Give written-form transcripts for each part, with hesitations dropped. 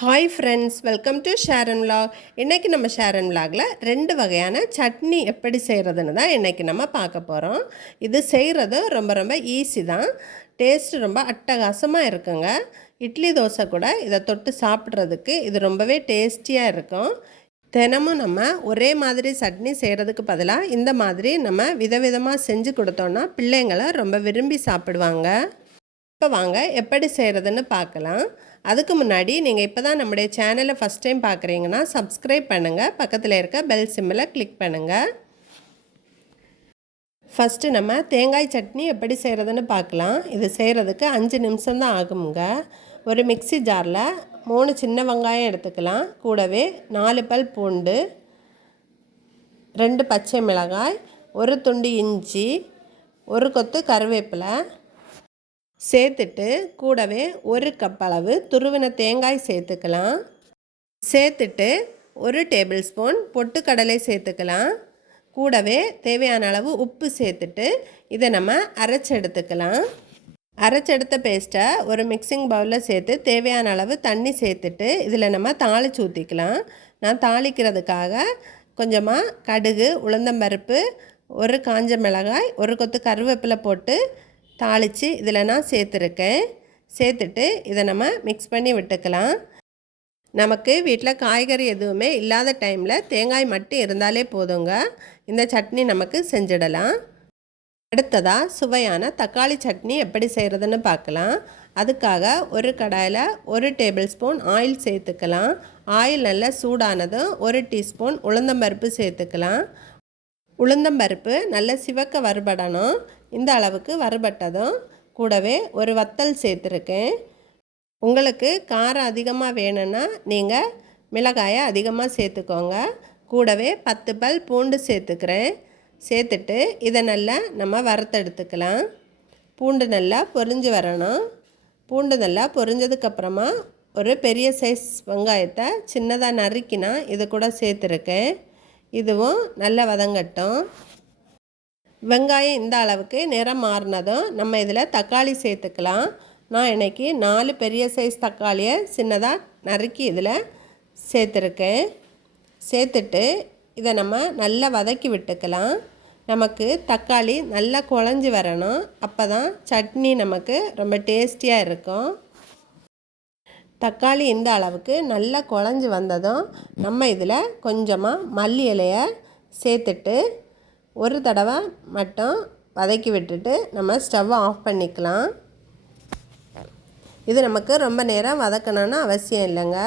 Hi friends, welcome to share and vlog. இன்றைக்கி நம்ம share and விலாகில் 2 வகையான சட்னி எப்படி செய்கிறதுன்னு தான் இன்றைக்கி நம்ம பார்க்க போகிறோம். இது செய்கிறது ரொம்ப ரொம்ப ஈஸி தான். டேஸ்ட் ரொம்ப அட்டகாசமாக இருக்குங்க. இட்லி தோசை கூட இதை தொட்டு சாப்பிட்றதுக்கு இது ரொம்பவே டேஸ்டியாக இருக்கும். தினமும் நம்ம ஒரே மாதிரி சட்னி செய்கிறதுக்கு பதிலாக இந்த மாதிரி நம்ம விதவிதமாக செஞ்சு கொடுத்தோன்னா பிள்ளைங்களை ரொம்ப விரும்பி சாப்பிடுவாங்க. இப்போ வாங்க எப்படி செய்கிறதுன்னு பார்க்கலாம். அதுக்கு முன்னாடி நீங்கள் இப்போ தான் நம்முடைய சேனலை ஃபஸ்ட் டைம் பார்க்குறீங்கன்னா சப்ஸ்கிரைப் பண்ணுங்கள், பக்கத்தில் இருக்க பெல் சிம்மில் கிளிக் பண்ணுங்கள். ஃபஸ்ட்டு நம்ம தேங்காய் சட்னி எப்படி செய்கிறதுன்னு பார்க்கலாம். இது செய்கிறதுக்கு 5 நிமிஷம் தான் ஆகுங்க. ஒரு மிக்சி ஜாரில் 3 சின்ன வெங்காயம் எடுத்துக்கலாம். கூடவே 4 பல் பூண்டு, 2 பச்சை மிளகாய், 1 துண்டு இஞ்சி, 1 கொத்து கருவேப்பிலை சேர்த்துட்டு கூடவே 1 கப் அளவு துருவின தேங்காய் சேர்த்துக்கலாம். சேர்த்துட்டு 1 டேபிள் ஸ்பூன் பொட்டுக்கடலை சேர்த்துக்கலாம். கூடவே தேவையான அளவு உப்பு சேர்த்துட்டு இதை நம்ம அரைச்செடுத்துக்கலாம். அரைச்செடுத்த பேஸ்ட்டை ஒரு மிக்சிங் பவுலில் சேர்த்து தேவையான அளவு தண்ணி சேர்த்துட்டு இதில் நம்ம தாளித்து ஊற்றிக்கலாம். நான் தாளிக்கிறதுக்காக கொஞ்சமாக கடுகு, உளுந்தம்பருப்பு, 1 காஞ்ச மிளகாய், 1 கொத்து கருவேப்பிலை போட்டு தாளித்து இதில் நான் சேர்த்துருக்கேன். சேர்த்துட்டு இதை நம்ம மிக்ஸ் பண்ணி விட்டுக்கலாம். நமக்கு வீட்டில் காய்கறி எதுவுமே இல்லாத டைமில் தேங்காய் மட்டும் இருந்தாலே போதுங்க. இந்த சட்னி நமக்கு செஞ்சிடலாம். அடுத்ததாக சுவையான தக்காளி சட்னி எப்படி செய்கிறதுன்னு பார்க்கலாம். அதுக்காக ஒரு கடாயில் 1 டேபிள் ஸ்பூன் ஆயில் சேர்த்துக்கலாம். ஆயில் நல்லா சூடானதும் 1 டீஸ்பூன் உளுந்தம்பருப்பு சேர்த்துக்கலாம். உளுந்தம்பருப்பு நல்ல சிவக்க வறுபடணும். இந்த அளவுக்கு வறுபட்டதும் கூடவே ஒரு வத்தல் சேர்த்துருக்கேன். உங்களுக்கு காரம் அதிகமாக வேணும்னா நீங்கள் மிளகாயை அதிகமாக சேர்த்துக்கோங்க. கூடவே 10 பல் பூண்டு சேர்த்துக்கிறேன். சேர்த்துட்டு இதை நல்லா நம்ம வறுத்தெடுத்துக்கலாம். பூண்டு நல்லா பொரிஞ்சு வரணும். பூண்டு நல்லா பொரிஞ்சதுக்கப்புறமா ஒரு பெரிய சைஸ் வெங்காயத்தை சின்னதாக நறுக்கினா இது கூட சேர்த்துருக்கேன். இதுவும் நல்லா வதங்கட்டும். வெங்காயம் இந்த அளவுக்கு நிறம் மாறினதும் நம்ம இதில் தக்காளி சேர்த்துக்கலாம். நான் இன்றைக்கி 4 பெரிய சைஸ் தக்காளியை சின்னதாக நறுக்கி இதில் சேர்த்துருக்கேன். சேர்த்துட்டு இதை நம்ம நல்லா வதக்கி விட்டுக்கலாம். நமக்கு தக்காளி நல்லா குழஞ்சி வரணும். அப்போ தான் சட்னி நமக்கு ரொம்ப டேஸ்டியாக இருக்கும். தக்காளி இந்த அளவுக்கு நல்லா குழஞ்சி வந்ததும் நம்ம இதில் கொஞ்சமாக மல்லி இலையை சேர்த்துட்டு ஒரு தடவை மட்டும் வதக்கி விட்டுட்டு நம்ம ஸ்டவ்வை ஆஃப் பண்ணிக்கலாம். இது நமக்கு ரொம்ப நேரம் வதக்கணும்னு அவசியம் இல்லைங்க.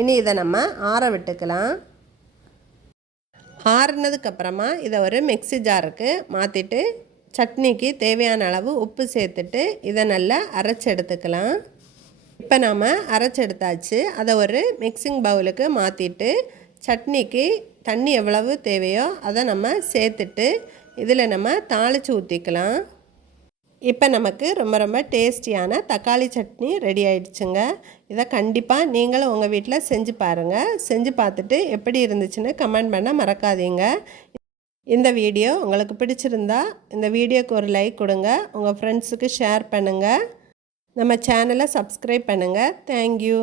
இனி இதை நம்ம ஆற விட்டுக்கலாம். ஆறுனதுக்கப்புறமா இதை ஒரு மிக்ஸி ஜாருக்கு மாற்றிட்டு சட்னிக்கு தேவையான அளவு உப்பு சேர்த்துட்டு இதை நல்லா அரைச்சி எடுத்துக்கலாம். இப்போ நாம் அரைச்செடுத்தாச்சு. அதை ஒரு மிக்சிங் பவுலுக்கு மாற்றிட்டு சட்னிக்கு தண்ணி எவ்வளவு தேவையோ அதை நம்ம சேர்த்துட்டு இதில் நம்ம தாளித்து ஊற்றிக்கலாம். இப்போ நமக்கு ரொம்ப ரொம்ப டேஸ்டியான தக்காளி சட்னி ரெடி ஆயிடுச்சுங்க. இதை கண்டிப்பாக நீங்களும் உங்கள் வீட்டில் செஞ்சு பாருங்கள். செஞ்சு பார்த்துட்டு எப்படி இருந்துச்சுன்னு கமெண்ட் பண்ண மறக்காதீங்க. இந்த வீடியோ உங்களுக்கு பிடிச்சிருந்தா இந்த வீடியோக்கு ஒரு லைக் கொடுங்க. உங்கள் ஃப்ரெண்ட்ஸுக்கு ஷேர் பண்ணுங்கள். நம்ம சேனலை சப்ஸ்கிரைப் பண்ணுங்கள். தேங்க்யூ.